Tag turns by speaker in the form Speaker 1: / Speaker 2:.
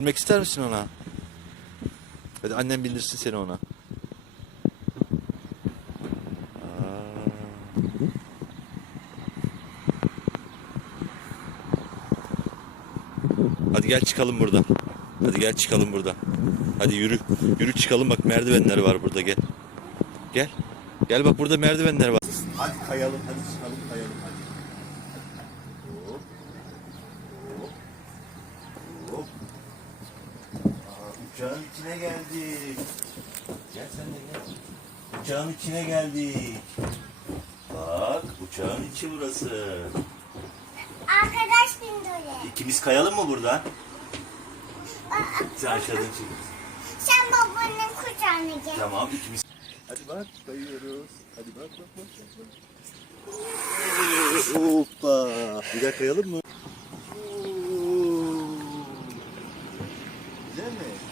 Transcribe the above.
Speaker 1: Binmek ister misin ona? Hadi annem bindirsin seni ona. Hadi gel çıkalım buradan. Hadi gel çıkalım buradan. Hadi yürü. Yürü çıkalım bak merdivenler var burada gel. Gel. Gel bak burada merdivenler var. Hadi kayalım hadi çıkalım kayalım hadi. Hop. Hop. Hop. Uçağın içine geldik. Gel sen de gel. Uçağın içine geldik. Bak uçağın içi burası.
Speaker 2: Arkadaş bindi oraya.
Speaker 1: İkimiz kayalım mı buradan?
Speaker 2: Aa,
Speaker 1: Sen aşağıdan çık.
Speaker 2: Sen babanın kucağına gel.
Speaker 1: Tamam ikimiz. Hadi bak kayıyoruz. Hadi bak bak bak. bak, bak. Hoppa. Bir daha kayalım mı? Güzel mi?